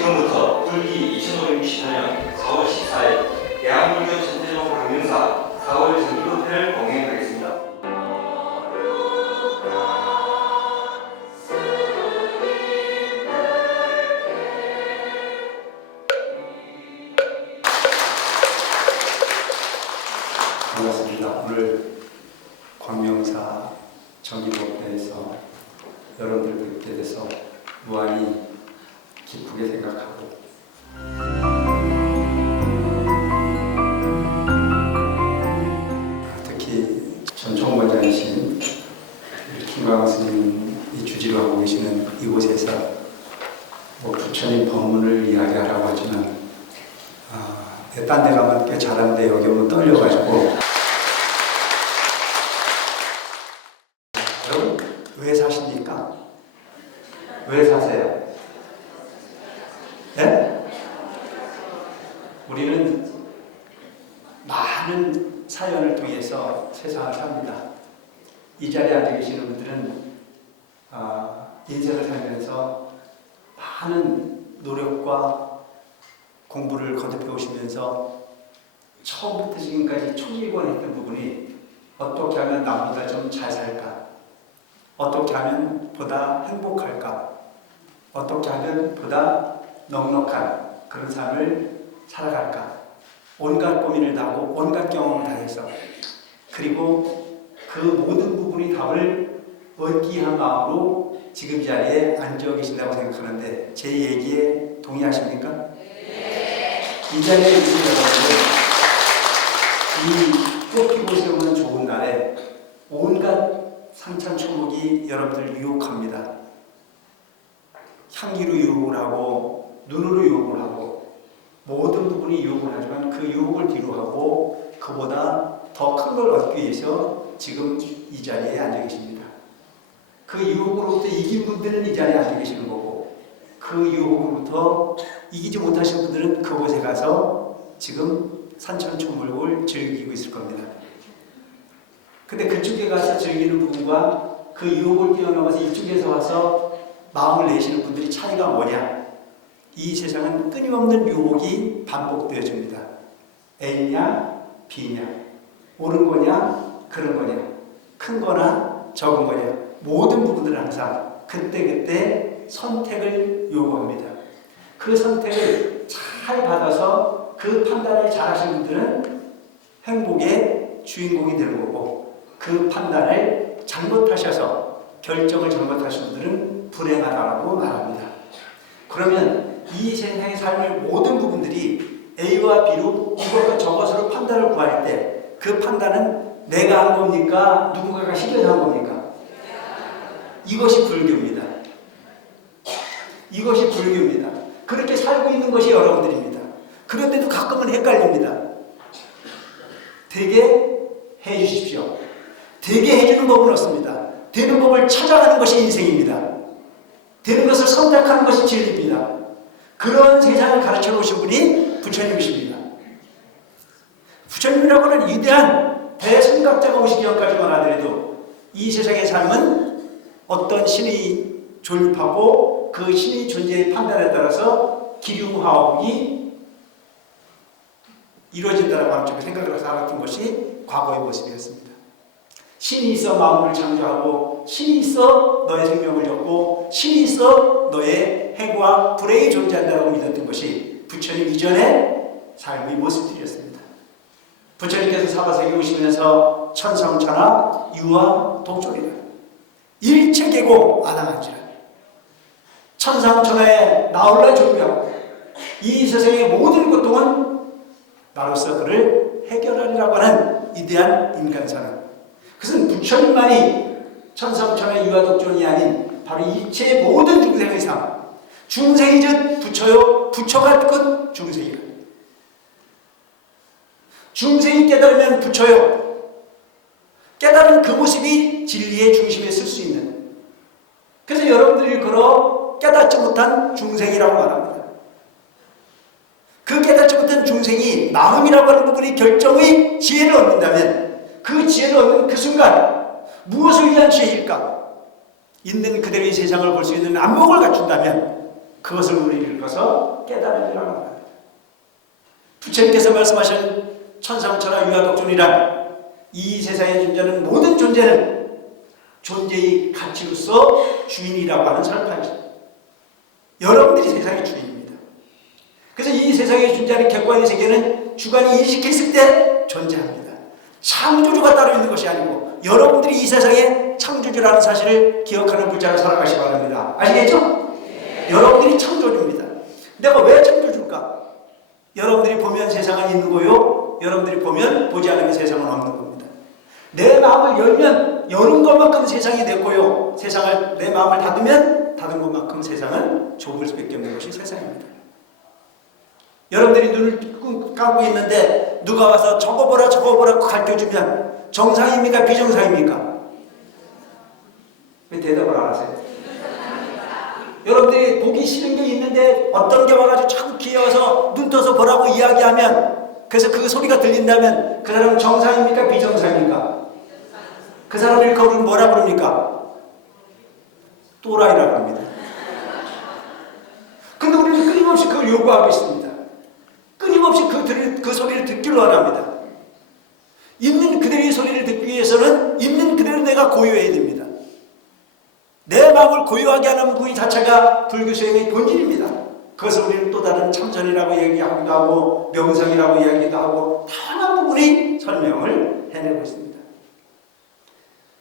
지금부터 불기 2568년 4월 14일 대한불교 전체적 강명사 4월 정기도회를 공연하겠습니다. 반갑습니다. 오늘 광명사 정기도회에서 여러분들 뵙게 돼서 무한히 기쁘게 생각하고 특히 전총무장이신 김광 스님이 주지로 하고 계시는 이곳에서 부처님 법문을 이야기하라고 하지만 딴 데 가면 꽤 잘하는데 여기 오면 떨려가지고 여러분 왜 사십니까? 왜 사세요? 예? 우리는 많은 사연을 통해서 세상을 삽니다. 이 자리에 앉아 계시는 분들은 인생을 살면서 많은 노력과 공부를 거듭해 오시면서 처음부터 지금까지 초기권했던 부분이 어떻게 하면 남보다 좀 잘 살까? 어떻게 하면 보다 행복할까? 어떻게 하면 보다 넉넉한 그런 삶을 살아갈까? 온갖 고민을 다 하고 온갖 경험을 다 해서 그리고 그 모든 부분이 답을 얻기 위한 마음으로 지금 이 자리에 앉아 계신다고 생각하는데 제 얘기에 동의하십니까? 이 자리에 계신 여러분들, 이 꽃피고 세우는 좋은 날에 온갖 상찬초목이 여러분들 유혹합니다. 향기로 유혹을 하고 눈으로 유혹을 하고 모든 부분이 유혹을 하지만 그 유혹을 뒤로 하고 그보다 더 큰 걸 얻기 위해서 지금 이 자리에 앉아 계십니다. 그 유혹으로부터 이긴 분들은 이 자리에 앉아 계시는 거고 그 유혹으로부터 이기지 못하신 분들은 그곳에 가서 지금 산천초목을 즐기고 있을 겁니다. 근데 그쪽에 가서 즐기는 부분과 그 유혹을 뛰어넘어서 이쪽에서 와서 마음을 내시는 분들이 차이가 뭐냐? 이 세상은 끊임없는 유혹이 반복되어집니다. A냐 B냐 옳은 거냐 그런 거냐 큰 거나 적은 거냐 모든 부분들은 항상 그때그때 선택을 요구합니다. 그 선택을 잘 받아서 그 판단을 잘 하신 분들은 행복의 주인공이 되는 거고 그 판단을 잘못하셔서 결정을 잘못하신 분들은 불행하다고 말합니다. 그러면 이 세상의 삶의 모든 부분들이 A와 B로 이것과 저것으로 판단을 구할 때 그 판단은 내가 한 겁니까? 누군가가 시켜서 한 겁니까? 이것이 불교입니다. 이것이 불교입니다. 그렇게 살고 있는 것이 여러분들입니다. 그런데도 가끔은 헷갈립니다. 되게 해주십시오. 되게 해주는 법은 없습니다. 되는 법을 찾아가는 것이 인생입니다. 되는 것을 선택하는 것이 진리입니다. 그런 세상을 가르쳐 놓으신 분이 부처님이십니다. 부처님이라고 하는 위대한 대성각자가 오시기 전까지만 하더라도 이 세상의 삶은 어떤 신이 존립하고 그 신의 존재의 판단에 따라서 기륭화업이 이루어진다라고 하는 쪽에 생각을 살았던 것이 과거의 모습이었습니다. 신이 있어 마음을 창조하고 신이 있어 너의 생명을 줬고 신이 있어 너의 해와 불행이 존재한다고 믿었던 것이 부처님 이전의 삶의 모습들이었습니다. 부처님께서 사바세계에 오시면서 천성천하 유아 독존이라 일체계고 아당한지라 천상천하에 나올라 준비하고 이 세상의 모든 고통은 나로서 그를 해결하리라고 하는 위대한 인간사는 그것은 부처님만이 천상천하의 유아독존이 아닌 바로 일체의 모든 중생의 삶 중생이 즉 부처요 부처가 끝 중생이라 중생이 깨달으면 부처요 깨달은 그 모습이 진리의 중심에 설 수 있는 그래서 여러분들이 걸어 깨닫지 못한 중생이라고 말합니다. 그 깨닫지 못한 중생이 마음이라고 하는 부분이 결정의 지혜를 얻는다면 그 지혜를 얻는 그 순간 무엇을 위한 지혜일까? 있는 그대로의 세상을 볼 수 있는 안목을 갖춘다면 그것을 우리 읽어서 깨달으리라고 합니다. 부처님께서 말씀하신 천상천하 유아독존이란 이 세상에 존재하는 모든 존재는 존재의 가치로서 주인이라고 하는 설파이죠. 여러분들이 세상의 주인입니다. 그래서 이 세상에 존재하는 객관의 세계는 주관이 인식했을 때 존재합니다. 창조주가 따로 있는 것이 아니고 여러분들이 이 세상의 창조주라는 사실을 기억하는 부자로 살아가시 바랍니다. 아시겠죠? 네. 여러분들이 창조주입니다. 내가 왜 창조주일까? 여러분들이 보면 세상은 있는 거요. 여러분들이 보면 보지 않으면 세상은 없는 겁니다. 내 마음을 열면 여는 것만큼 세상이 내 거요. 세상을 내 마음을 닫으면 닫은 것만큼 세상은 좁을 수밖에 없는 것이 세상입니다. 여러분들이 눈을 감고 있는데 누가 와서 적어보라고 가르쳐주면 정상입니까? 비정상입니까? 왜 대답을 안 하세요? 여러분들이 보기 싫은 게 있는데 어떤 게 와가지고 자꾸 귀여워서 눈 떠서 보라고 이야기하면 그래서 그 소리가 들린다면 그 사람은 정상입니까? 비정상입니까? 그 사람을 일컬으면 뭐라 부릅니까? 또라이라고 합니다. 근데 우리는 끊임없이 그걸 요구하고 있습니다. 끊임없이 그 소리를 듣기를 원합니다. 있는 그대로의 소리를 듣기 위해서는 있는 그대로 내가 고요해야 됩니다. 내 마음을 고요하게 하는 부분 자체가 불교 수행의 본질입니다. 그것을 우리는 또 다른 참선이라고 얘기하기도 하고 명상이라고 이야기도 하고 다양한 부분이 설명을 해내고 있습니다.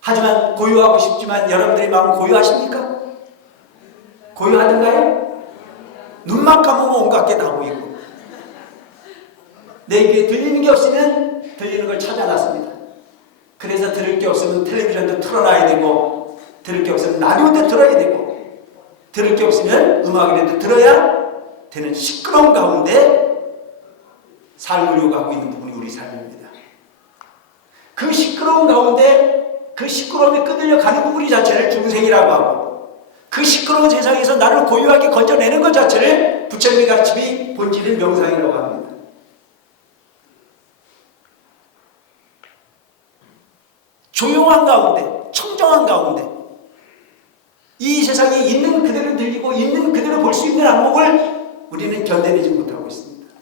하지만 고요하고 싶지만 여러분들의 마음 고요하십니까? 고요하던가요? 눈만 감으면 온갖 게 다 보이고 내 귀에 들리는 게 없으면 들리는 걸 찾아놨습니다. 그래서 들을 게 없으면 텔레비전도 틀어놔야 되고 들을 게 없으면 라디오도 들어야 되고 들을 게 없으면 음악이라도 들어야 되는 시끄러운 가운데 삶을 요구하고 있는 부분이 우리 삶입니다. 그 시끄러운 가운데 그 시끄러움에 끄들려 가는 부분 자체를 중생이라고 하고 그 시끄러운 세상에서 나를 고요하게 건져내는 것 자체를 부처님의 가르침이 본질인 명상이라고 합니다. 조용한 가운데, 청정한 가운데 이 세상에 있는 그대로 들리고 있는 그대로 볼 수 있는 안목을 우리는 견뎌내지 못하고 있습니다.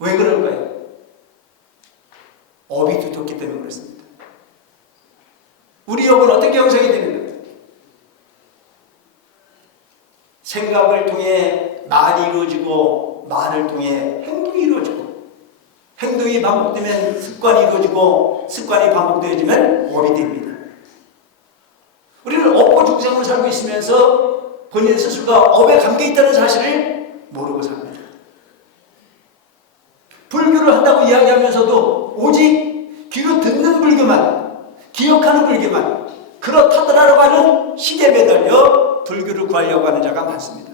왜 그럴까요? 업이 두텁기 때문에 그렇습니다. 우리 업은 어떻게 형성이 되는가? 생각을 통해 말이 이루어지고 말을 통해 행동이 이루어지고 행동이 반복되면 습관이 이루어지고 습관이 반복되어지면 업이 됩니다. 우리는 업고 중생으로 살고 있으면서 본인 스스로가 업에 감겨있다는 사실을 모르고 삽니다. 불교를 한다고 이야기하면서도 오직 귀로 듣는 불교만, 기억하는 불교만 그렇다더라라고 하는 시대에 매달려 불교를 구하려고 하는 자가 많습니다.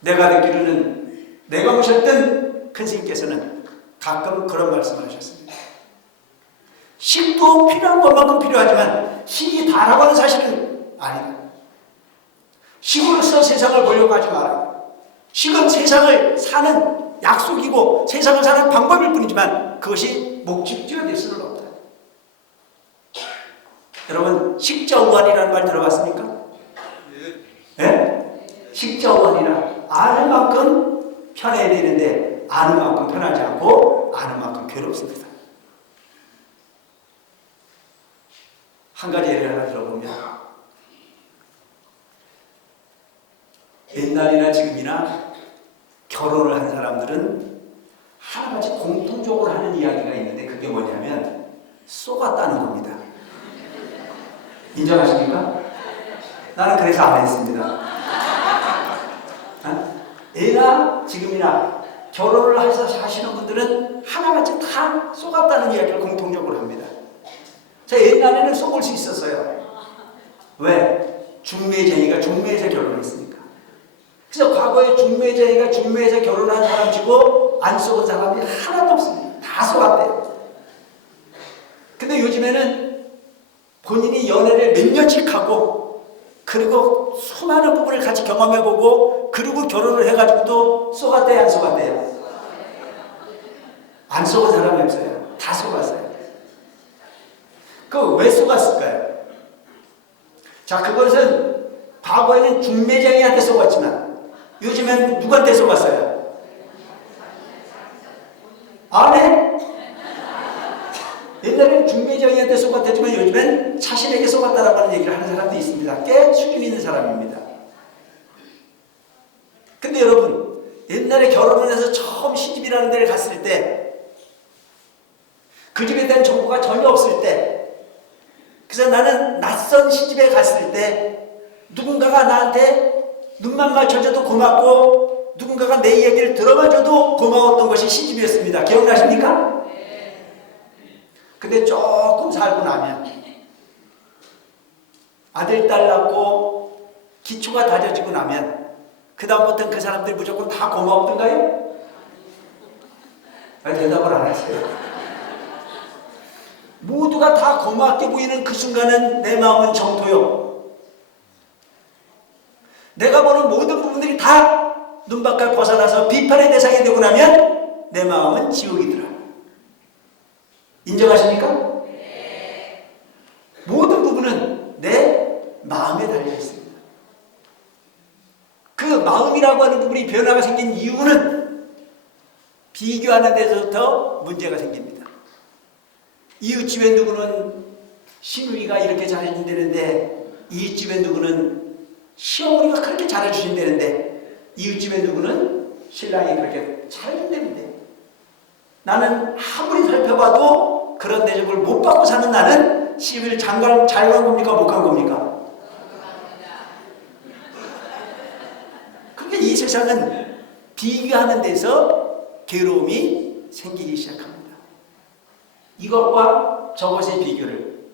내가 듣기로는 내가 모셨던 큰 스님께서는 가끔 그런 말씀을 하셨습니다. 식도 필요한 것만큼 필요하지만 식이 다라고 하는 사실은 아니다. 식으로서 세상을 보려고 하지 마라. 식은 세상을 사는 약속이고 세상을 사는 방법일 뿐이지만 그것이 목적지가 될 수는 없다. 여러분 식자우안이라는 말 들어봤습니까? 네? 식자우안이라 아는 만큼 편해야 되는데 아는 만큼 편하지 않고 아는 만큼 괴롭습니다. 한 가지 예를 하나 들어보면 옛날이나 지금이나 결혼을 한 사람들은 하나같이 공통적으로 하는 이야기가 있는데 그게 뭐냐면 쏘갔다는 겁니다. 인정하십니까? 나는 그래서 안 했습니다. 애나 지금이나 결혼을 하시는 분들은 하나같이 다 쏘갔다는 이야기를 공통적으로 합니다. 저 옛날에는 쏘볼 수 있었어요. 왜? 중매쟁이가 중매에서 결혼했으니까. 그래서 과거에 중매쟁이가 중매에서 결혼한 사람 치고 안 쏘은 사람이 하나도 없습니다. 다 쏘았대요. 근데 요즘에는 본인이 연애를 몇 년씩 하고 그리고 수많은 부분을 같이 경험해보고 그리고 결혼을 해가지고도 쏘갔대요, 안 쏘갔대요? 안 쏘은 사람이 없어요. 다 쏘갔어요. 그 왜 쏘갔을까요? 자, 그것은 과거에는 중매장이한테 속았지만 요즘엔 누구한테 속았어요? 네? 옛날에는 중매장이한테 속았댔지만 요즘엔 자신에게 속았다라고 하는 얘기를 하는 사람도 있습니다. 꽤 수준 있는 사람입니다. 근데 여러분, 옛날에 결혼을 해서 처음 시집이라는 데를 갔을 때 그 집에 대한 정보가 전혀 없을 때, 그래서 나는 낯선 시집에 갔을 때 누군가가 나한테 눈만 맞춰줘도 고맙고 누군가가 내 이야기를 들어봐줘도 고마웠던 것이 시집이었습니다. 기억나십니까? 근데 조금 살고 나면 아들, 딸 낳고 기초가 다져지고 나면 그 다음부터는 그 사람들이 무조건 다 고마웠던가요? 대답을 안 하세요. 모두가 다 고맙게 보이는 그 순간은 내 마음은 정토요. 내가 보는 모든 부분들이 다 눈밖을 벗어나서 비판의 대상이 되고 나면 내 마음은 지옥이더라. 인정하십니까? 네. 모든 부분은 내 마음에 달려 있습니다. 그 마음이라고 하는 부분이 변화가 생긴 이유는 비교하는 데서부터 문제가 생깁니다. 이웃집에 누구는 시누이가 이렇게 잘해준다는데 이웃집에 누구는 시어머니가 그렇게 잘해주신다는데 이웃집에 누구는 신랑이 그렇게 잘해준다는데 나는 아무리 살펴봐도 그런 대접을 못 받고 사는 나는 시집을 잘 간 겁니까? 못 간 겁니까? 그러니까 이 세상은 비교하는 데서 괴로움이 생기기 시작합니다. 이것과 저것의 비교를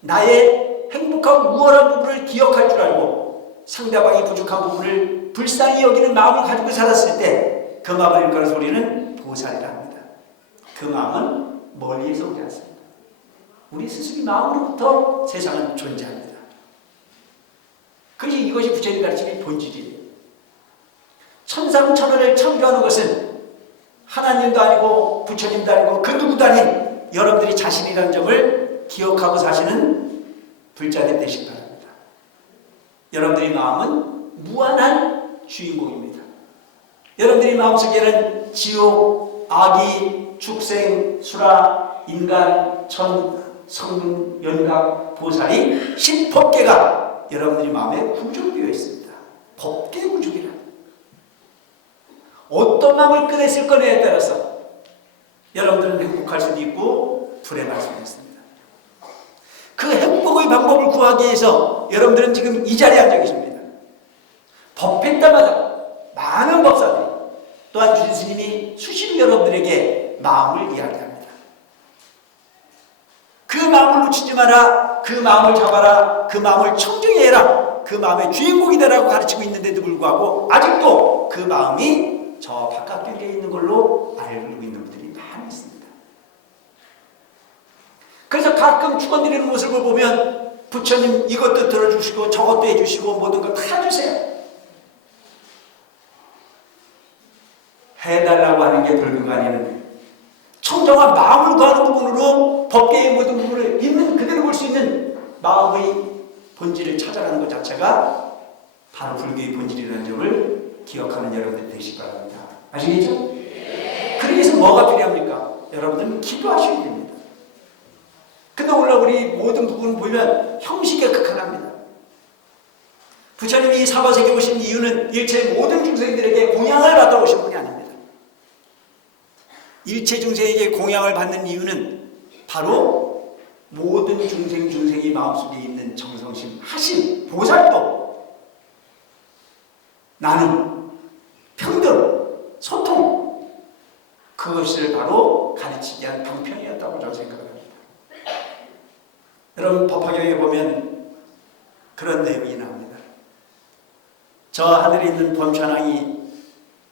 나의 행복하고 우월한 부분을 기억할 줄 알고 상대방이 부족한 부분을 불쌍히 여기는 마음을 가지고 살았을 때 그 마음을 일컬어서 우리는 보살이라 합니다. 그 마음은 멀리에서 오지 않습니다. 우리 스스로의 마음으로부터 세상은 존재합니다. 그것이 이것이 부처님 가르침의 본질이에요. 천상천하를 창조하는 것은 하나님도 아니고 부처님도 아니고 그 누구도 아닌 여러분들이 자신이라는 점을 기억하고 사시는 불자들 되시기 바랍니다. 여러분들의 마음은 무한한 주인공입니다. 여러분들의 마음속에는 지옥, 악이, 축생, 수라, 인간, 천, 성문, 연각, 보살이 10법계가 여러분들의 마음에 구족되어 있습니다. 법계 구족이라. 어떤 마음을 꺼냈을 거냐에 따라서 여러분들은 행복할 수도 있고 불행할 수도 있습니다. 그 행복의 방법을 구하기 위해서 여러분들은 지금 이 자리에 앉아 계십니다. 법회때마다 많은 법사들이 또한 주스님이 수시로 여러분들에게 마음을 이야기합니다. 그 마음을 놓치지 마라. 그 마음을 잡아라. 그 마음을 청정히 해라. 그 마음의 주인공이 되라고 가르치고 있는데도 불구하고 아직도 그 마음이 저 바깥쪽에 있는 걸로 알고 있는 분들이 많이 있습니다. 그래서 가끔 축원드리는 모습을 보면 부처님 이것도 들어주시고 저것도 해주시고 모든 걸 다 주세요. 해달라고 하는 게 불교가 아니는 청정한 마음을 구하는 부분으로 법계의 모든 부분을 있는 그대로 볼 수 있는 마음의 본질을 찾아가는 것 자체가 바로 불교의 본질이라는 점을 기억하는 여러분들 되시기 바랍니다. 아시겠죠? 네. 그러기 위해서 뭐가 필요합니까? 여러분들은 기도하셔야 됩니다. 근데 오늘 우리 모든 부분 보면 형식에 극한합니다. 부처님이 이 사바세계에 오신 이유는 일체 모든 중생들에게 공양을 받아 오신 분이 아닙니다. 일체 중생에게 공양을 받는 이유는 바로 모든 중생이 마음속에 있는 정성심, 하심, 보살도, 나눔, 평등, 소통, 그것을 바로 가르치기 위한 방편이었다고 저는 생각합니다. 여러분 법화경에 보면 그런 내용이 나옵니다. 저 하늘에 있는 범천왕이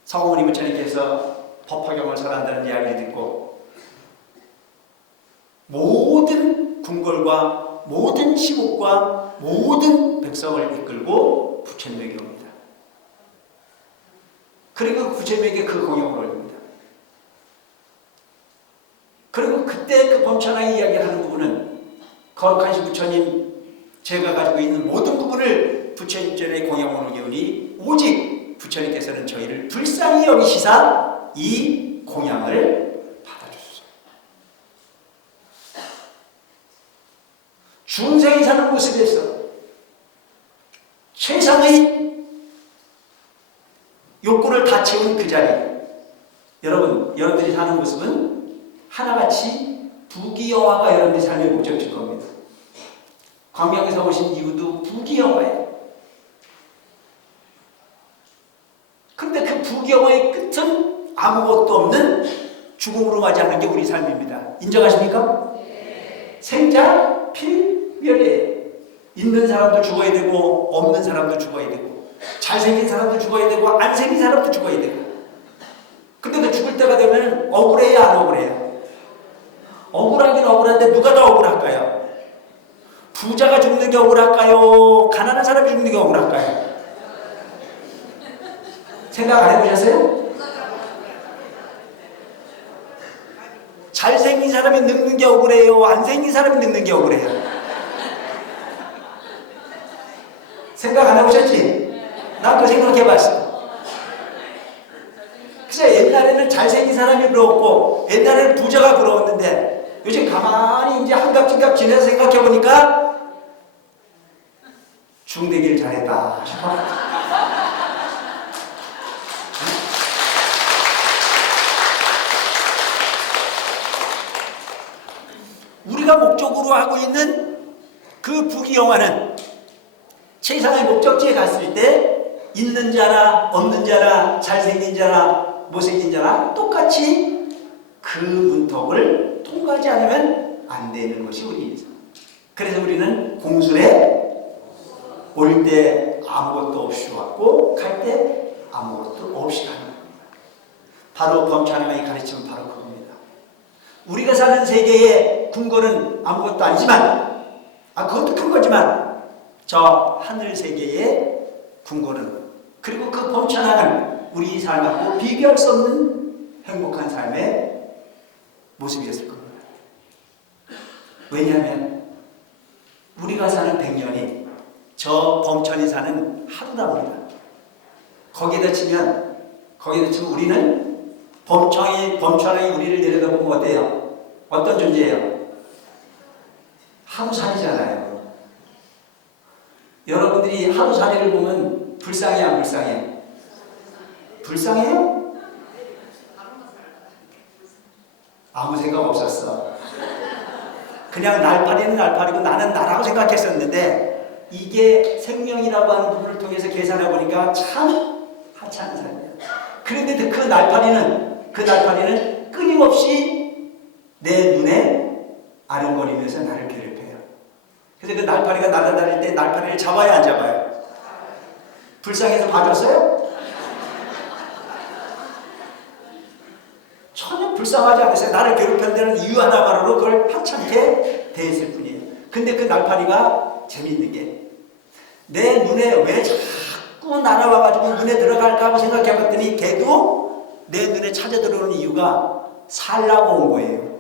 성호문이 부처님께서 법화경을 설한다는 이야기를 듣고 모든 궁궐과 모든 시국과 모든 백성을 이끌고 부처님에게 옵니다. 그리고 부처님에게 그 공양을 올립니다. 그리고 그때 그 범천왕이 이야기하는 부분은 거룩하신 부처님, 제가 가지고 있는 모든 부분을 부처님전에 공양을 올리오니 오직 부처님께서는 저희를 불쌍히 여기시사 이 공양을 받아주소서. 중생이 사는 모습에서 최상의 욕구를 다 채운 그 자리, 여러분들이 사는 모습은 하나같이 부귀영화가 여러분들의 삶의 목적일 겁니다. 광명에서 오신 이유도 부귀영화예요. 그런데 그 부귀영화의 끝은 아무것도 없는 죽음으로 맞이하는 게 우리 삶입니다. 인정하십니까? 네. 생자 필멸이에요. 있는 사람도 죽어야 되고 없는 사람도 죽어야 되고 잘생긴 사람도 죽어야 되고 안 생긴 사람도 죽어야 되고. 근데 그 죽을 때가 되면 억울해요, 안 억울해요? 억울하긴 억울한데 누가 더 억울할까요? 부자가 죽는 게 억울할까요? 가난한 사람이 죽는 게 억울할까요? 생각 안 해보셨어요? 잘생긴 사람이 늙는 게 억울해요? 안 생긴 사람이 늙는 게 억울해요? 생각 안 해보셨지? 난 그 생각해봤어. 그래서 옛날에는 잘생긴 사람이 부러웠고 옛날에는 부자가 부러웠는데 요즘 가만히 이제 한갑진갑 지내서 생각해보니까 중대길 잘했다 싶어. 우리가 목적으로 하고 있는 그 부귀영화는 최상의 목적지에 갔을 때 있는 자나 없는 자나 잘생긴 자나 못생긴 자나 똑같이 그 문턱을 통과하지 않으면 안 되는 것이 우리 인생. 그래서 우리는 공술에 올 때 아무것도 없이 왔고 갈 때 아무것도 없이 가는 겁니다. 바로 범찬왕이 가르치면 바로 그겁니다. 우리가 사는 세계의 궁궐은 아무것도 아니지만 그것도 큰 거지만 저 하늘 세계의 궁궐은 그리고 그 범찬왕은 우리 삶하고 비교할 수 없는 행복한 삶의 모습이었을 겁니다. 왜냐하면 우리가 사는 100년이 저 범천이 사는 하루랍니다. 거기에다 치면 우리는 범천이 우리를 내려다보면 어때요? 어떤 존재예요? 하루살이잖아요. 여러분들이 하루살이를 보면 불쌍해요, 안 불쌍해요? 불쌍해요? 아무 생각 없었어. 그냥 날파리는 날파리고 나는 나라고 생각했었는데 이게 생명이라고 하는 부분을 통해서 계산해 보니까 참 하찮은 삶이야. 그런데 그 날파리는 끊임없이 내 눈에 아른거리면서 나를 괴롭혀요. 그래서 그 날파리가 날아다닐 때 날파리를 잡아야 안 잡아요? 불쌍해서 봐줬어요? 전혀 불쌍하지 않았어요. 나를 괴롭힌다는 이유 하나만으로 그걸 하찮게 대했을 뿐이에요. 근데 그 날파리가 재밌는 게 내 눈에 왜 자꾸 날아와가지고 눈에 들어갈까 하고 생각해봤더니 걔도 내 눈에 찾아 들어오는 이유가 살라고 온 거예요.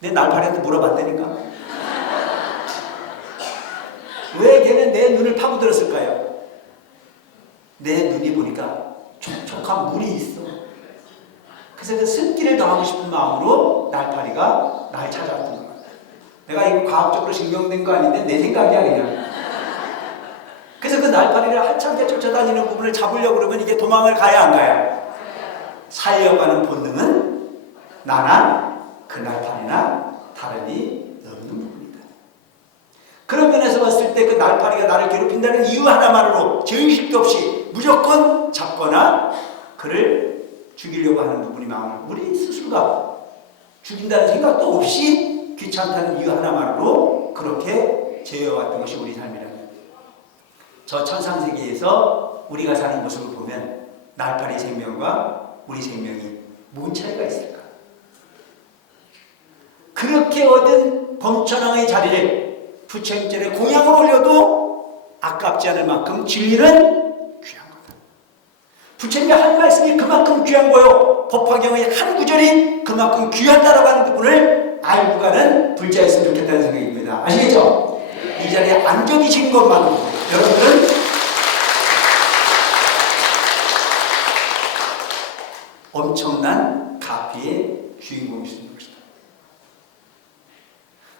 내 날파리한테 물어봤다니까. 왜 걔는 내 눈을 파고들었을까요? 내 눈이 보니까 촉촉한 물이 있어. 그래서 그 습기를 더하고 싶은 마음으로 날파리가 날 찾아왔던 거야. 내가 이거 과학적으로 증명된 거 아닌데 내 생각이야 그냥. 그래서 그 날파리를 한참게 쫓아다니는 부분을 잡으려고 그러면 이게 도망을 가야 안 가야? 살려가는 본능은 나나 그 날파리나 다름이 없는 부분이다. 그런 면에서 봤을 때 그 날파리가 나를 괴롭힌다는 이유 하나만으로 죄의식도 없이 무조건 잡거나 그를 죽이려고 하는 부분이 많아요. 우리 스스로가 죽인다는 생각도 없이 귀찮다는 이유 하나만으로 그렇게 제어해왔던 것이 우리 삶이랍니다. 저 천상세계에서 우리가 사는 모습을 보면 날파리 생명과 우리 생명이 뭔 차이가 있을까? 그렇게 얻은 범천왕의 자리를 부처님전에 공양을 올려도 아깝지 않을 만큼 진리는 귀한 거다. 부처님이 한 말씀이 그만큼 귀한 거요. 법화경의 한 구절이 그만큼 귀하다라고 하는 부분을 알고 가는 불자였으면 좋겠다는 생각입니다. 아시겠죠? 이 자리에 앉아 계신 것만으로 여러분은 엄청난 가피의 주인공이신 것이다.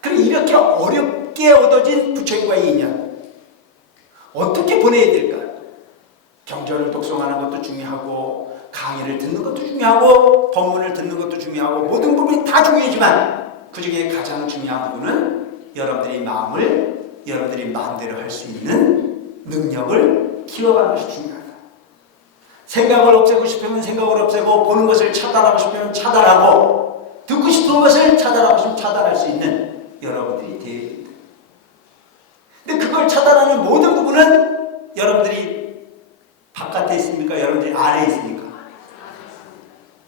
그럼 이렇게 어렵게 얻어진 부처님과의 인연 어떻게 보내야 될까? 경전을 독송하는 것도 중요하고 강의를 듣는 것도 중요하고 법문을 듣는 것도 중요하고 모든 부분이 다 중요하지만 그 중에 가장 중요한 부분은 여러분들이 마음을 여러분들이 마음대로 할 수 있는 능력을 키워가는 것이 중요하다. 생각을 없애고 싶으면 생각을 없애고 보는 것을 차단하고 싶으면 차단하고 듣고 싶은 것을 차단하고 싶으면 차단할 수 있는 여러분들이 되어야 됩니다. 근데 그걸 차단하는 모든 부분은 여러분들이 바깥에 있습니까? 여러분들이 안에 있습니까?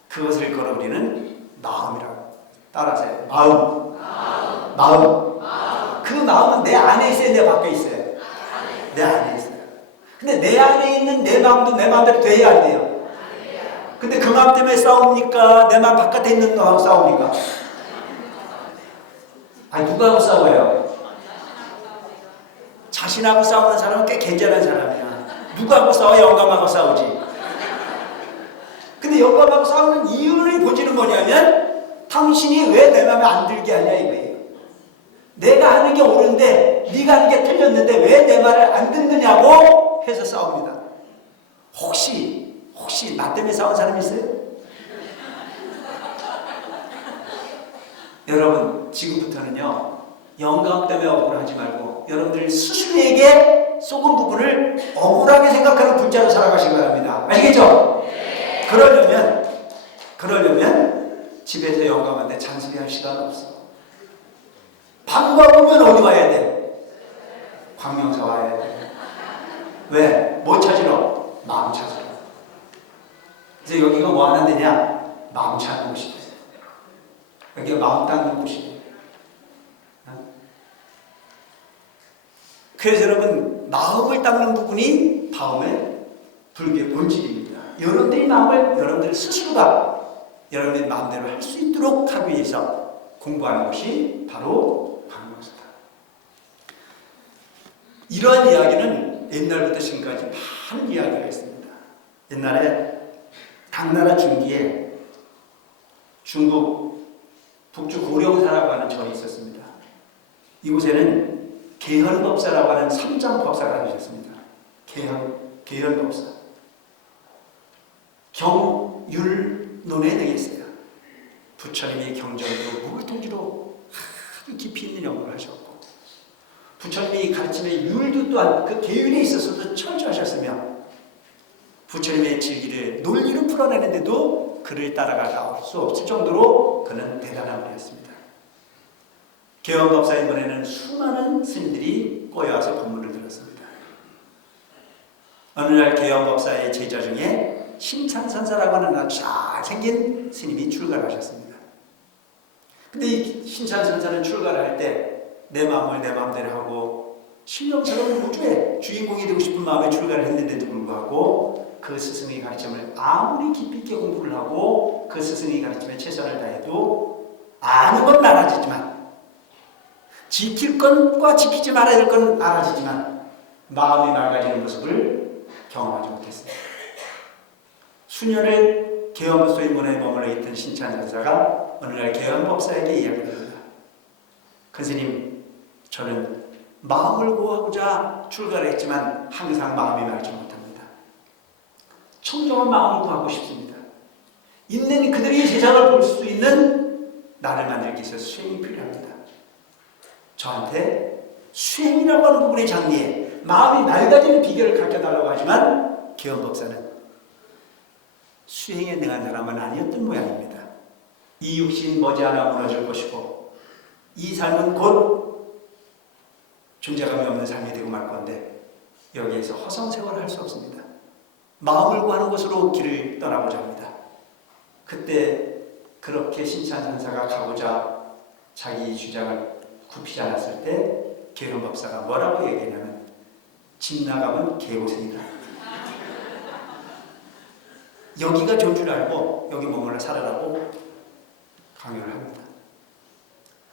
그것을 걸어 우리는 마음이라고 따라하세요. 마음. 그 마음은 내 안에 있어요? 내 밖에 있어요? 내 안에 있어요. 근데 내 안에 있는 내 마음도 내 마음대로 돼야 안 돼요? 근데 그 마음 때문에 싸웁니까? 내 마음 바깥에 있는 놈하고 싸웁니까? 아니 누구하고 싸워요? 자신하고 싸우는 사람은 꽤 괜찮은 사람이야. 누구하고 싸워? 영감하고 싸우지. 근데 영감하고 싸우는 이유를 보지는 뭐냐면 당신이 왜 내 마음에 안 들게 하냐 이거예요. 내가 하는 게 옳은데 네가 하는 게 틀렸는데 왜 내 말을 안 듣느냐고 해서 싸웁니다. 혹시 나 때문에 싸운 사람 있어요? 여러분 지금부터는요 영감 때문에 억울하지 말고 여러분들 스스로에게 속은 부분을 억울하게 생각하는 분자로 살아가시기 바랍니다. 아시겠죠? 네. 그러려면 집에서 영감한테 잔소리할 시간 없어. 방과 오면 어디 와야 돼? 광명사 와야 돼. 왜? 뭐 찾으러? 마음 찾으러. 그래서 여기가 뭐 하는 데냐? 마음 찾는 곳이에요. 여기가 마음 닦는 곳이에요. 그래서 여러분 마음을 닦는 부분이 다음에 불교의 본질입니다. 여러분들이 마음을 여러분들 스스로가 여러분의 마음대로 할 수 있도록 하기 위해서 공부하는 것이 바로 방명사다. 이러한 이야기는 옛날부터 지금까지 많은 이야기가 있습니다. 옛날에 당나라 중기에 중국 북주 고령사라고 하는 절이 있었습니다. 이곳에는 계현법사라고 하는 삼장법사가 계셨습니다. 계현법사. 경율론에 능했어요. 부처님이 경전도 무불통지로 아주 깊이 있는 연구를 하셨고 부처님이 가르침의 율도 또한 그 계율에 있어서도 철저하셨으며 부처님의 진리를 논리로 풀어내는데도 그를 따라갈 수 없을 정도로 그는 대단한 분이었습니다. 계현법사의 문에는 수많은 스님들이 꼬여와서 법문을 들었습니다. 어느 날 계현법사의 제자 중에 심산선사라고 하는 아주 잘생긴 스님이 출가를 하셨습니다. 근데 이 심산선사는 출가를 할 때 내 마음을 내 마음대로 하고 신령스러운 우주의 주인공이 되고 싶은 마음에 출가를 했는데도 불구하고 그 스승의 가르침을 아무리 깊이 있게 공부를 하고 그 스승의 가르침에 최선을 다해도 아는 건 알아지지만 지킬 것과 지키지 말아야 될 건 알아지지만 마음이 맑아지는 모습을 경험하지 못했습니다. 수년을 계현법소의 문에 머물러 있던 신찬선사가 어느 날 계현법사에게 이야기를 합니다. 큰 스님, 저는 마음을 구하고자 출가를 했지만 항상 마음이 맑지 못합니다. 청정한 마음을 구하고 싶습니다. 있는 그들이 세상을 볼 수 있는 나를 만들기 위해서 수행이 필요합니다. 저한테 수행이라고 하는 부분의 장리에 마음이 맑아지는 비결을 가르쳐달라고 하지만 계현법사는 수행에 능한 사람은 아니었던 모양입니다. 이 육신 머지않아 무너질 것이고 이 삶은 곧 존재감이 없는 삶이 되고 말 건데 여기에서 허송세월을 할 수 없습니다. 마음을 구하는 것으로 길을 떠나고자 합니다. 그때 그렇게 신찬선사가 가고자 자기 주장을 굽히지 않았을 때 계현법사가 뭐라고 얘기하냐면 집 나가면 개고생이다. 여기가 좋은 줄 알고 여기 머물러 살아라고 강요를 합니다.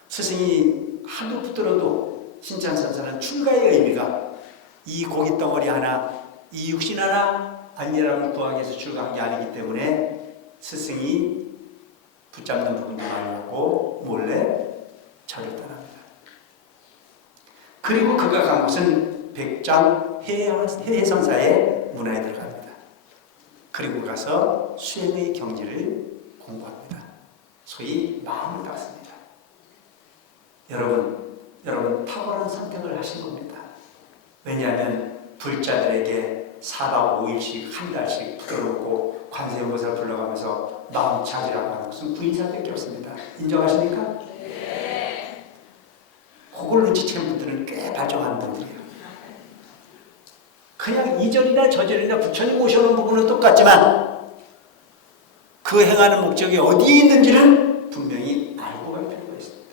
스승이 하도 붙들어도 신찬 선사는 출가의 의미가 이 고기 덩어리 하나, 이 육신 하나 아니라는 구하기 위해서 출가한 게 아니기 때문에 스승이 붙잡는 부분이 많고 몰래 절을 떠납니다. 그리고 그가 간 곳은 백장 해해선사의 문화에 들어갑니다. 그리고 가서 수행의 경지를 공부합니다. 소위 마음을 닦습니다. 여러분 탁월한 선택을 하신 겁니다. 왜냐하면 불자들에게 4박 5일씩 한 달씩 풀어놓고 관세음보살을 불러가면서 마음 찾으라고 하는 것은 부인사밖에 없습니다. 인정하십니까? 네. 그걸 눈치채는 분들은 꽤 발전하는 분들이에요. 그냥 이절이나 저절이나 부처님 모셔놓은 부분은 똑같지만 그 행하는 목적이 어디에 있는지는 분명히 알고 갈 필요가 있습니다.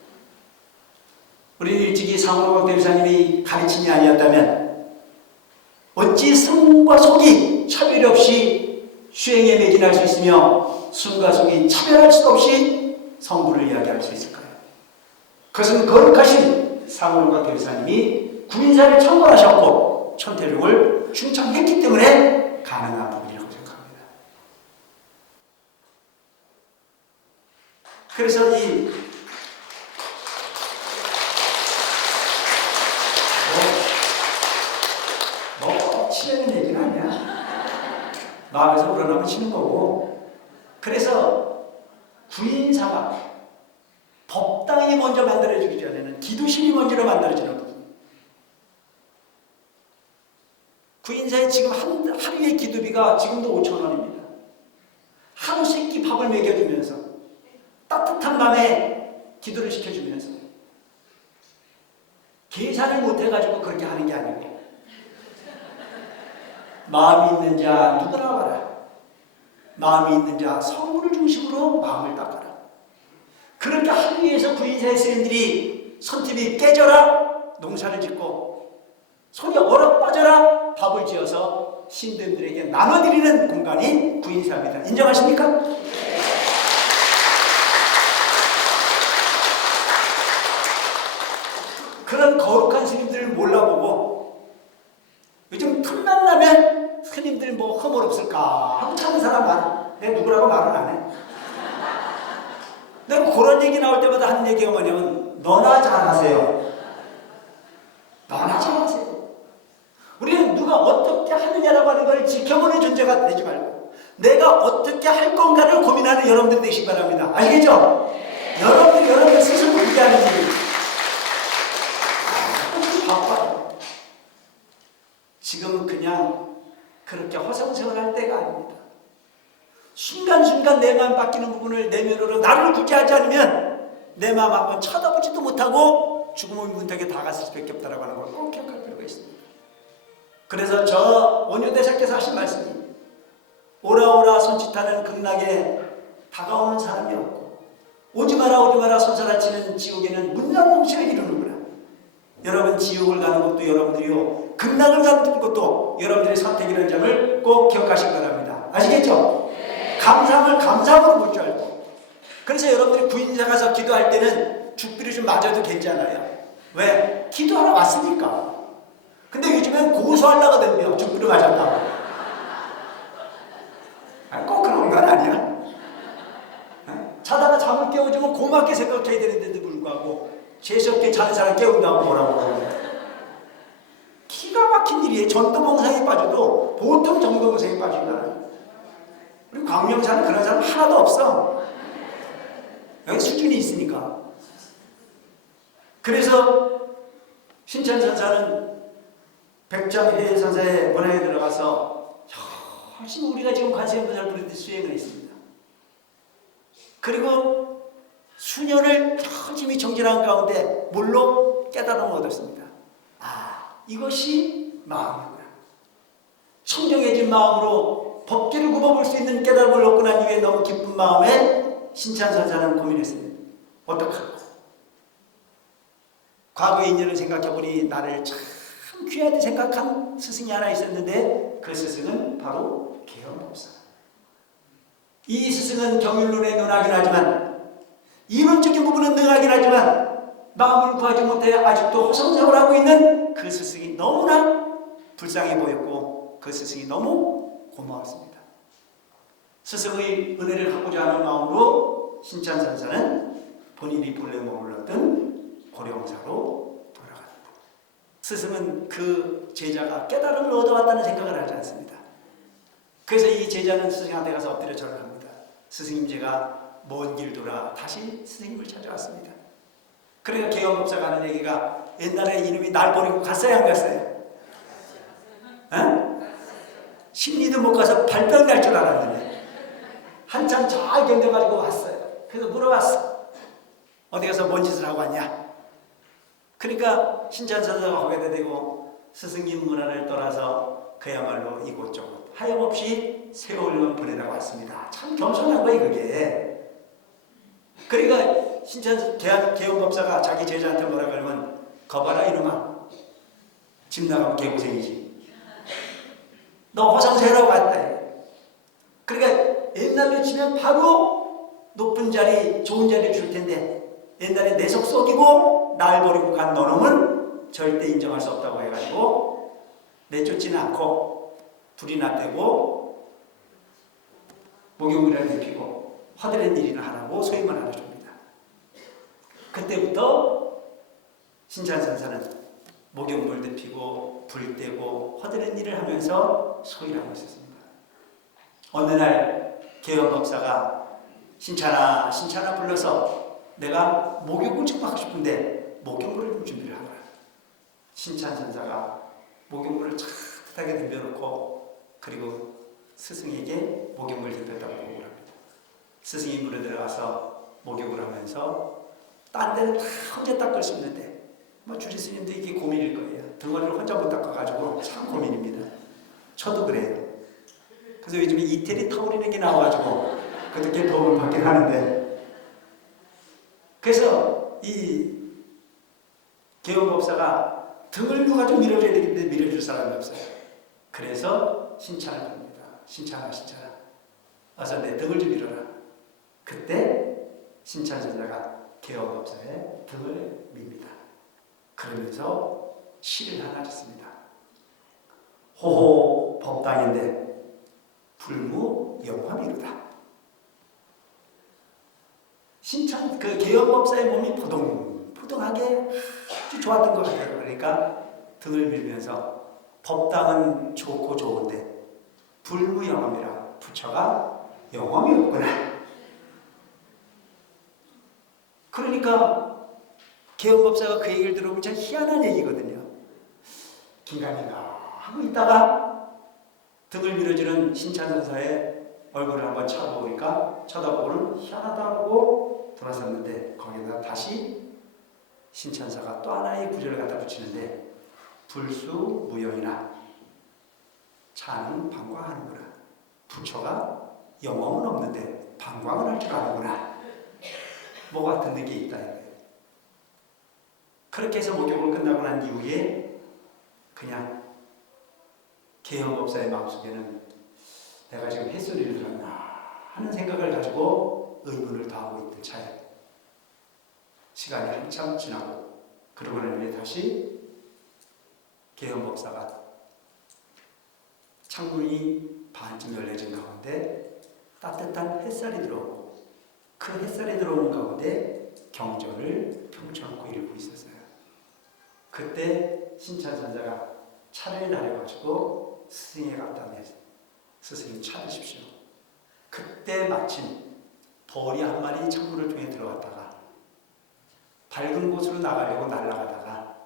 우리는 일찍이 상호로박 대비사님이 가르침이 아니었다면 어찌 성과 속이 차별 없이 수행에 매진할 수 있으며 숨과 속이 차별할 수 없이 성부를 이야기할 수 있을까요? 그것은 거룩하신 상호로박 대비사님이 구인사를 창건하셨고 천태력을 충창했기 때문에 가능한 부분이라고 생각합니다. 그래서 치려는 얘기는 아니야. 마음에서 우러나면 치는 거고. 그래서 구인사가 법당이 먼저 만들어지기 전에는 기도실이 먼저 만들어지는 거예요. 구인사에 지금 하루의 기도비가 지금도 5,000원입니다. 하루 세끼 밥을 먹여주면서 따뜻한 밤에 기도를 시켜주면서 계산을 못해가지고 그렇게 하는 게 아니고 마음이 있는 자 누구나 와라. 마음이 있는 자 성부를 중심으로 마음을 닦아라. 그렇게 하기 위해서 구인사의 스님들이 손톱이 깨져라 농사를 짓고 손이 얼어 빠져라 밥을 지어서 신도들에게 나눠드리는 공간이 구인사입니다. 인정하십니까? 그런 거룩한 스님들을 몰라보고 요즘 틈만 나면 스님들 뭐 허물 없을까 하고 찾는 사람 많아. 내가 누구라고 말은 안 해. 내가 그런 얘기 나올 때마다 하는 얘기가 뭐냐면 너나 잘하세요. 너나 잘하세요. 우리는 누가 어떻게 하느냐라고 하는 걸 지켜보는 존재가 되지 말고 내가 어떻게 할 건가를 고민하는 여러분들 되시기 바랍니다. 아시겠죠? 여러분들 스스로 그렇게 하는 일이 바빠요. 지금은 그냥 그렇게 허송세월할 때가 아닙니다. 순간순간 내 마음 바뀌는 부분을 내면으로 나를 구제하지 않으면 내 마음 한번 쳐다보지도 못하고 죽음의 문턱에 다가설 수밖에 없다고 하는 걸 꼭 기억할 필요가 있습니다. 그래서 저 원효대사께서 하신 말씀이 오라오라 손짓하는 극락에 다가오는 사람이 없고 오지 마라 손살아치는 지옥에는 문장공시를 이루는구나. 여러분 지옥을 가는 것도 여러분들이요 극락을 가는 것도 여러분들의 선택이라는 점을 꼭 기억하시기 바랍니다. 아시겠죠? 감사함을 감사함으로 볼 줄 알고. 그래서 여러분들이 구인사 가서 기도할 때는 죽비를 좀 맞아도 괜찮아요. 왜? 기도하러 왔으니까. 근데 요즘엔 고소하려고 된대요. 죽비를 맞았다고. 꼭 그런 건 아니야. 자다가 잠을 깨워주면 고맙게 생각해야 되는데도 불구하고 재수없게 자는 사람 깨운다고 뭐라고 하는데 기가 막힌 일이에요. 전도봉사에 빠져도 보통 전도봉사에 빠지는 거예요. 우리 광명사는 그런 사람 하나도 없어. 여기 수준이 있으니까. 그래서 신천선사는 백장해 선사의 문화에 들어가서 훨씬 우리가 지금 관세음보살을 부르듯 수행을 했습니다. 그리고 수년을 열심히 정진한 가운데 물로 깨달음을 얻었습니다. 이것이 마음이구나. 청정해진 마음으로 법계를 굽어볼 수 있는 깨달음을 얻고 난 이후에 너무 기쁜 마음에 신찬선사는 고민했습니다. 어떡할까? 과거의 인연을 생각해보니 나를 참 귀하게 생각한 스승이 하나 있었는데 그 스승은 바로 계엄법사. 이 스승은 경율론에 능하긴 하지만 이론적인 부분은 능하긴 하지만 마음을 구하지 못해 아직도 호성생활을 하고 있는 그 스승이 너무나 불쌍해 보였고 그 스승이 너무 고마웠습니다. 스승의 은혜를 갖고자 하는 마음으로 신찬선사는 본인이 본래 머물렀던 고령사로 돌아갑니다. 스승은 그 제자가 깨달음을 얻어왔다는 생각을 하지 않습니다. 그래서 이 제자는 스승한테 가서 엎드려 절을 합니다. 스승님, 제가 먼 길 돌아 다시 스승님을 찾아왔습니다. 그러니까 개엄법사가 하는 얘기가, 옛날에 이놈이 날 버리고 갔어요, 안 갔어요? 심리도 못 가서 발병 날 줄 알았는데 한참 잘 견뎌가지고 왔어요. 그래서 물어봤어. 어디 가서 뭔 짓을 하고 왔냐? 그러니까 신찬선사가 거기에 대고 스승님 문안을 떠나서 그야말로 이곳저곳 하염없이 세월만 보내다가 왔습니다. 참 겸손한 거예요, 그게. 그러니까 개엄법사가 자기 제자한테 뭐라 그러면, 거봐라 이놈아, 집 나가면 개고생이지. 너 호성세라고 갔다. 그러니까 옛날로 치면 바로 높은 자리, 좋은 자리를 줄 텐데, 옛날에 내 속 속이고 날 버리고 간 너놈은 절대 인정할 수 없다고 해가지고 내쫓지는 않고 불이나 떼고 목욕물을 데피고 허드렛 일이나 하라고 소임을 알아줍니다. 그때부터 신찬선사는 목욕물 데피고 불 떼고 허드렛 일을 하면서 소일을 하고 있었습니다. 어느 날 개엄법사가 신찬아 불러서 내가 목욕을 좀 하고 싶은데 목욕물을 좀 준비를 하거라. 신찬선사가 목욕물을 차뜻하게 덤벼놓고 그리고 스승에게 목욕물 덤볐다고 보고를 합니다. 스승이 물에 들어가서 목욕을 하면서 딴 데는 다 혼자 닦을 수 있는데 주지 스님도 이게 고민일 거예요. 등어리를 혼자 못 닦아가지고 참 고민입니다. 저도 그래요. 그래서 요즘에 이태리 타올이라는 게 나와가지고 그렇게 도움을 받긴 하는데, 그래서 이 개엄법사가 등을 누가 좀 밀어줘야 되는데 밀어줄 사람이 없어요. 그래서 신찬을 부릅니다. 신찬아 어서 내 등을 좀 밀어라. 그때 신찬선사가 개엄법사의 등을 밉니다. 그러면서 시를 하나 짓습니다. 호호 법당인데 불무 영화미로다. 신찬 그 개엄법사의 몸이 포동하게 아주 좋았던 것 같아요. 그러니까 등을 밀면서 법당은 좋고 좋은데 불무영험이라 부처가 영험이 없구나. 그러니까 개엄법사가 그 얘기를 들어보면 참 희한한 얘기거든요. 긴가민가 하고 있다가 등을 밀어주는 신찬선사의 얼굴을 한번 쳐다보고는 희한하다 하고 돌아섰는데, 거기다 다시 신찬사가 또 하나의 구절을 갖다 붙이는데, 불수 무영이나 차는 방광하는구나. 부처가 영험은 없는데 방광을 할 줄 아는구나. 뭐 같은 게 있다. 그렇게 해서 목욕을 끝나고 난 이후에 그냥 개엄법사의 마음속에는 내가 지금 햇소리를 들었나 하는 생각을 가지고 의문을 다하고 있던 차에 시간이 한참 지나고, 그러고 난 후에 다시 개엄법사가 창문이 반쯤 열려진 가운데 따뜻한 햇살이 들어오고, 그 햇살이 들어오는 가운데 경전을 펼쳐놓고 읽고 있었어요. 그때 신찬선사가 차를 나려가지고 스승에게 갖다 냈어요. 스승님 차 드십시오. 그때 마침 벌이 한 마리 창문을 통해 들어왔다가 밝은 곳으로 나가려고 날아가다가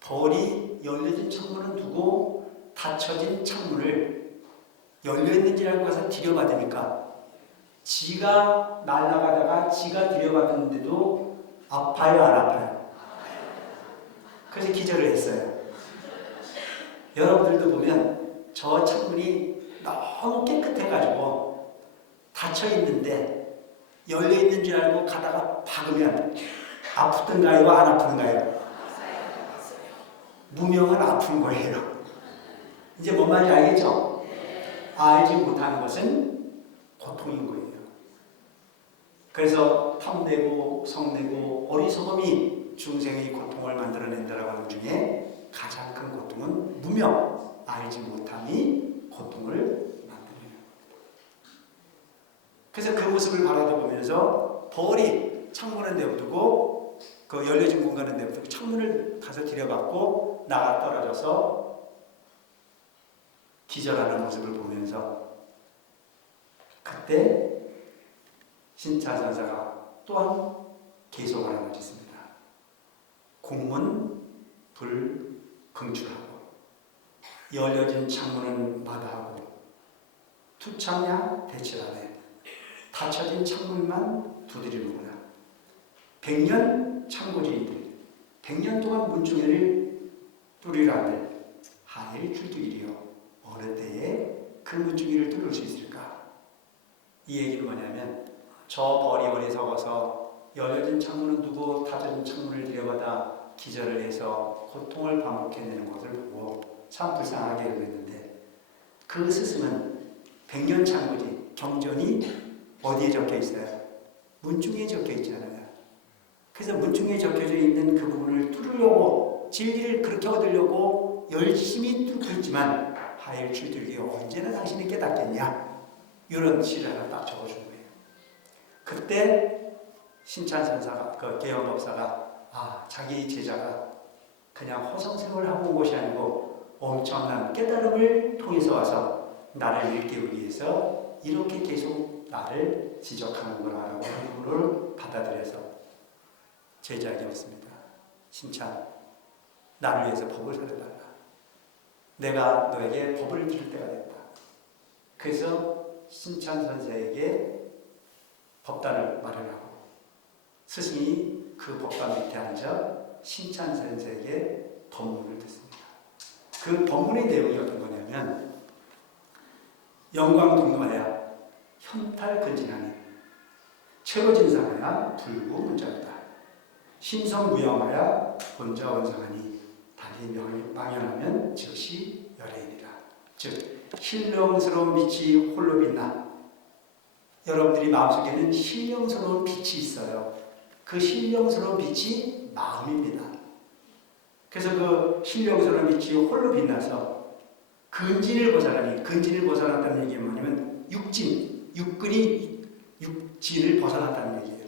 벌이 열려진 창문은 두고 닫혀진 창문을 열려있는지 알고 가서 들여받으니까 지가 날아가다가 지가 들여받았는데도 아파요, 안 아파요? 그래서 기절을 했어요. 여러분들도 보면 저 창문이 너무 깨끗해가지고 닫혀있는데 열려있는 줄 알고 가다가 박으면 아프던가요, 안 아프던가요? 무명은 아픈 거예요. 이제 뭔 말인지 알겠죠? 알지 못하는 것은 고통인 거예요. 그래서 탐내고 성내고 어리석음이 중생의 고통을 만들어낸다라고 하는 중에 가장 큰 고통은 무명, 알지 못함이 고통을 만들어내는 겁니다. 그래서 그 모습을 바라보면서 벌이 창문은 내버두고 그 열려진 공간은 내버두고 창문을 가서 들여받고 나가 떨어져서 기절하는 모습을 보면서 그때 신차선사가 또한 계속을 하나 짓습니다. 공문 불 긍출하고 열려진 창문은 마다하고 투창야 대칠하네 닫혀진 창문만 두드리는구나. 100년 창고지인들 100년 동안 문중회를 뚫으라들 하일 출두일이요 어느 때에 그 문중회를 뚫을 수 있을까? 이 얘기는 뭐냐면 저 버리원에 서서 열려진 창문을 두고 닫혀진 창문을 들여받아 기절을 해서 고통을 반복해내는 것을 보고 참 불쌍하게 여겼는데 그 스승은 100년 창고지 경전이 어디에 적혀 있어요? 문중에 적혀 있잖아요. 그래서 문중에 적혀져 있는 그 부분을 뚫으려고 진리를 그렇게 얻으려고 열심히 뚫고 있지만 하일 출두기 언제나 당신이 깨닫겠냐? 이런 시를 하나 딱 적어준 거예요. 그때 신찬선사가 그 계엄법사가 자기 제자가 그냥 허송세월 하고 온 것이 아니고 엄청난 깨달음을 통해서 와서 나를 일깨우기 위해서 이렇게 계속 나를 지적하는구나라고 하는 부분을 받아들여서 제자에게 묻습니다. 신찬, 나를 위해서 법을 설해달라. 내가 너에게 법을 줄 때가 됐다. 그래서 신찬 선생에게 법단을 마련하고 스승이 그 법단 밑에 앉아 신찬 선생에게 법문을 듣습니다. 그 법문의 내용이 어떤 거냐면 영광동로하야 현탈근진하니 최고진상하야 불구문자이다. 신성무영하야 본자원상하니 단일명을 망연하면 즉시 열애이니라. 즉 신령스러운 빛이 홀로 빛나 여러분들이 마음속에는 신령스러운 빛이 있어요. 그 신령스러운 빛이 마음입니다. 그래서 그 신령스러운 빛이 홀로 빛나서 근진을 벗어나니 근진을 벗어났다는 얘기는 뭐냐면 육진, 육근이 육진을 벗어났다는 얘기예요.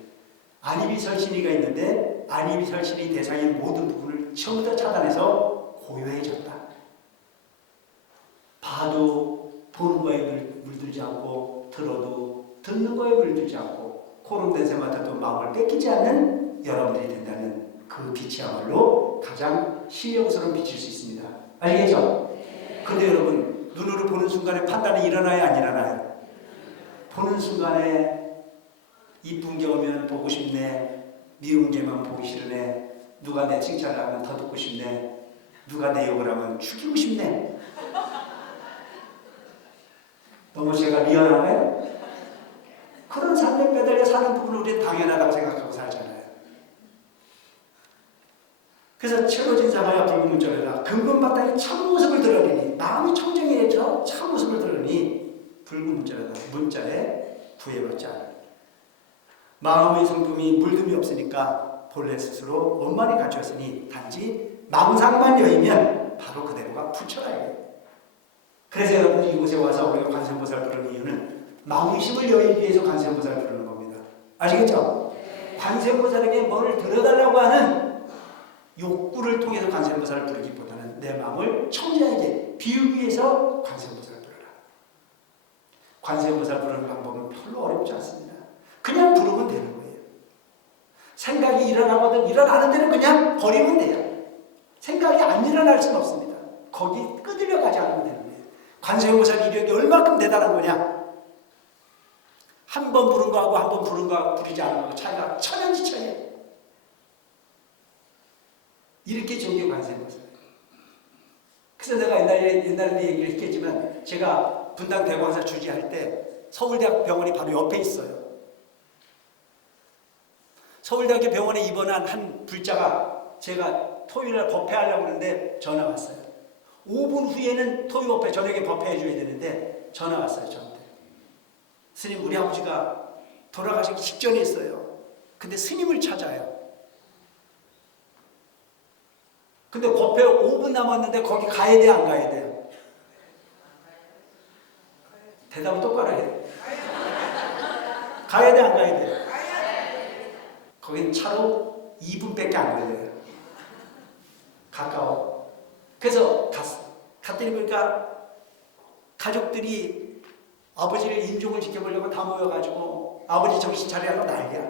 안이비설신이가 있는데 안이비설신이 대상인 모든 부분을 전부 다 차단해서 고요해졌다. 봐도 보는 거에 물들지 않고 들어도 듣는 거에 물들지 않고 코름 냄새마다도 마음을 뺏기지 않는 여러분들이 된다는 그 빛이야말로 가장 신령스러운 빛일 수 있습니다. 아시겠죠? 그런데 여러분 눈으로 보는 순간에 판단이 일어나요? 안 일어나요? 보는 순간에 이쁜 게 오면 보고 싶네. 미운 게만 보기 싫네. 누가 내 칭찬을 하면 더 듣고 싶네. 누가 내 욕을 하면 죽이고 싶네. 너무 제가 미안하나요? 그런 삶에 매달려 사는 부분을 우리는 당연하다고 생각하고 살잖아요. 그래서 최고진상하여 불구문자로다. 근본바탕에 참모습을 드러내니 마음이 청정해져 참모습을 드러내니 불구문자로다. 문자에 구애받지 않으니 마음의 성품이 물듦이 없으니까 본래 스스로 원만히 갖추었으니 단지 망상만 여이면 바로 그대로가 부처라요. 그래서 여러분이 이곳에 와서 우리가 관세음보살 부르는 이유는 마음심을 여의기 위해서 관세음보살 부르는 겁니다. 아시겠죠? 관세음보살에게 뭐를 들어달라고 하는 욕구를 통해서 관세음보살을 부르기보다는 내 마음을 청자에게 비우기 위해서 관세음보살을 부르라. 관세음보살 부르는 방법은 별로 어렵지 않습니다. 그냥 부르면 되는 거예요. 생각이 일어나거든 일어나는 대로 그냥 버리면 돼요. 생각이 안 일어날 수는 없습니다. 거기 끄들려 가지 않으면 되는 거예요. 관세음보살 이력이 얼마큼 대단한 거냐? 한 번 부른 거하고 한 번 부른 거하고 부르지 않은 거하고 차이가 천연지차이에요. 이렇게 좋은 게 관세음보살. 그래서 내가 옛날에 얘기를 했겠지만 제가 분당 대광사 주지할 때 서울대학 병원이 바로 옆에 있어요. 서울대학교 병원에 입원한 한 불자가 제가 토요일날 법회하려고 하는데 전화 왔어요. 5분 후에는 토요 법회 저녁에 법회해 줘야 되는데 전화 왔어요. 저한테. 스님 우리 아버지가 돌아가시기 직전에 있어요. 근데 스님을 찾아요. 근데 법회 5분 남았는데 거기 가야 돼, 안 가야 돼요? 대답을 똑바로 해야 돼. 가야 돼, 안 가야 돼? 거긴 차로 2분밖에 안 걸려요. 가까워. 그래서 갔더니 보니까 가족들이 아버지를 임종을 지켜보려고 다 모여가지고 아버지 정신 차리라고 난리야.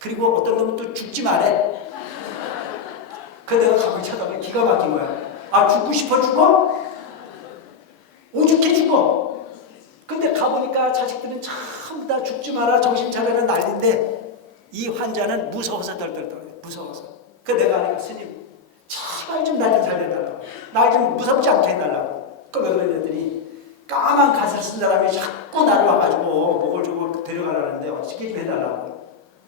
그리고 어떤 놈은 또 죽지 말해. 그래서 내가 가만히 쳐다보니 기가 막힌 거야. 아, 죽고 싶어 죽어? 오죽해 죽어. 근데 가보니까 자식들은 전부 다 죽지 마라 정신 차려라 난리인데 이 환자는 무서워서 덜덜덜 무서워서. 그래서 내가 하니까 스님 제발 좀 날 좀 살려달라고. 날 좀 무섭지 않게 해달라고. 그 왜 그러냐더니 까만 갓을 쓴 사람이 자꾸 나를 와가지고 목을 주고 데려가라는데 어떻게 좀 해달라고.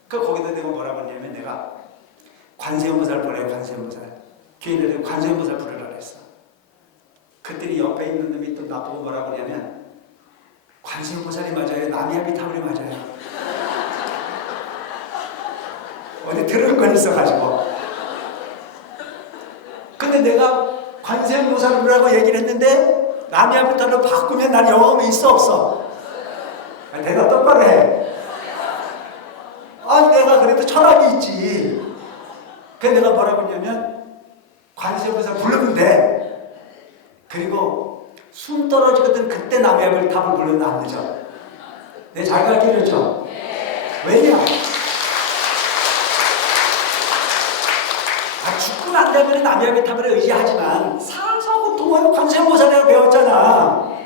그 거기다 내가 뭐라고 했냐면 내가 관세음보살 보내요. 관세음보살. 교인들한테 관세음보살 부르라 그랬어. 그랬더니 옆에 있는 놈이 또 나보고 뭐라고 하냐면 관세음보살이 맞아요? 나미아비타불이 맞아요? 어디 들을 건 있어가지고. 근데 내가 관세음보살 부르라고 얘기를 했는데 나미아비타불로 바꾸면 난 영험이 있어 없어? 대답 똑바로 해. 아니 내가 그래도 철학이 있지. 그래서 내가 뭐라고 했냐면 관세음보살 부르면 돼. 그리고 숨 떨어지거든 그때 나미아비타불 부르면 안 늦어. 내 잘 가르쳐줬죠? 왜냐? 죽고 난 다음에 나미아비타불에 의지하지만 사사고통은 관세음보살이라고 배웠잖아.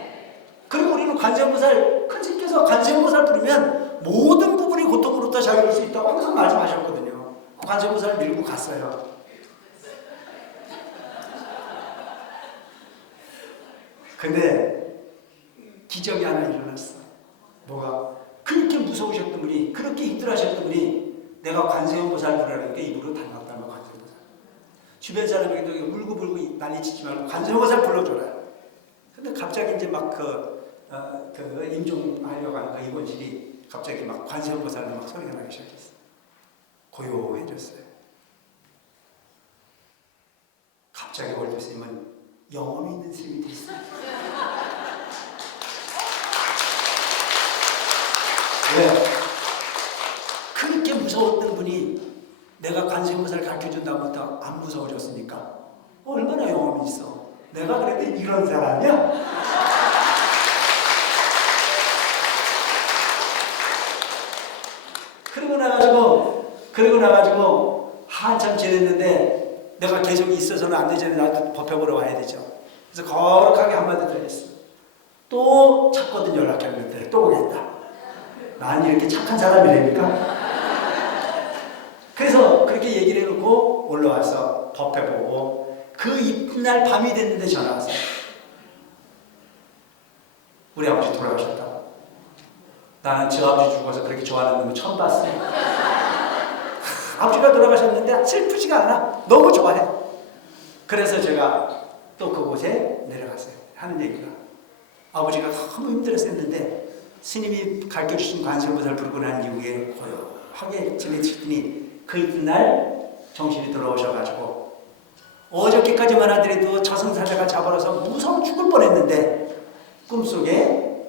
그리고 우리는 관세음보살 큰 스님께서 관세음보살 부르면 모든 부분이 고통으로부터 자유로울 수 있다고 항상 말씀하셨거든요. 관세음보살을 밀고 갔어요. 근데 기적이 하나 일어났어. 뭐가? 그렇게 무서우셨던 분이, 그렇게 힘들어하셨던 분이 내가 관세음보살 부르라니까 입으로 달락달락 관세음보살. 주변 사람에게도 울고불고 난리치지 말고 관세음보살 불러줘라. 근데 갑자기 이제 막 임종하려고 하는 그 입원실이 갑자기 막 관세음보살로 막 소리가 나기 시작했어. 고요해졌어요. 갑자기 월드 스님은 영혼이 있는 스님이 됐어요. 왜? 그렇게 무서웠던 분이 내가 관세음보살을 가르쳐준 다음부터 안 무서워졌으니까 얼마나 영혼이 있어. 내가 그래도 이런 사람이야? 그러고 나가지고 한참 지냈는데 내가 계속 있어서는 안 되잖아요. 나도 법회 보러 와야 되죠. 그래서 거룩하게 한마디 더 했어. 또 찾거든 연락했는데 또 오겠다. 난 이렇게 착한 사람이라니까. 그래서 그렇게 얘기를 해놓고 올라와서 법회 보고 그 이튿날 밤이 됐는데 전화 왔어요. 우리 아버지 돌아가셨다고. 나는 저 아버지 죽어서 그렇게 좋아하는 놈을 처음 봤어요. 아버지가 돌아가셨는데 슬프지가 않아. 너무 좋아해. 그래서 제가 또 그곳에 내려갔어요. 하는 얘기가 아버지가 너무 힘들었었는데 스님이 가르쳐주신 관세음보살 부르고 난 이후에 고요하게 지내시더니 그 이튿날 정신이 돌아오셔가지고 어저께까지만 하더라도 저승사자가 잡아서 무서워 죽을 뻔했는데 꿈속에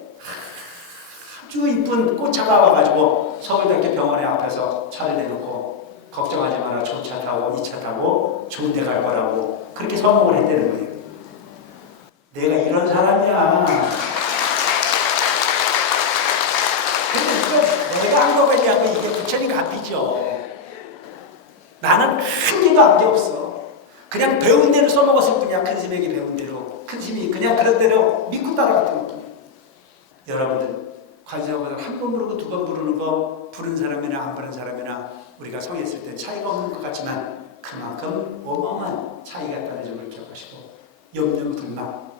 아주 이쁜 꽃차가 와가지고 서울대학교 병원에 앞에서 차를 내놓고 걱정하지 마라. 좋은 차 타고 2차 타고 좋은 데 갈 거라고 그렇게 선언을 했다는 거예요. 내가 이런 사람이야. 근데 내가 한 거겠냐고 이게 부처님 값이죠. 나는 한 개도 안 게 없어. 그냥 배운 대로 써먹었을 뿐이야. 큰 스님에게 배운 대로. 큰 스님이 그냥 그런 대로 믿고 따라갔던 느낌. 여러분들 관세음보살 한 번 부르고 두 번 부르는 거 부른 사람이나 안 부른 사람이나 우리가 성했을 때 차이가 없는 것 같지만 그만큼 어마어마한 차이가 있다는 점을 기억하시고 염려 불만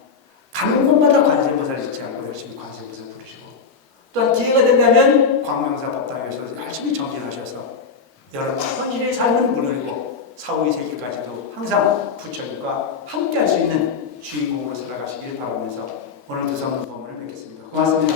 가는 곳마다 관세음보살 잊지 않고 열심히 관세음보살 부르시고 또한 기회가 된다면 광명사 법당에서 열심히 정진하셔서 여러분 현실의 삶은 물론이고 사후의 세계까지도 항상 부처님과 함께할 수 있는 주인공으로 살아가시길 바라면서 오늘 두성문 법문을 뵙겠습니다. 고맙습니다.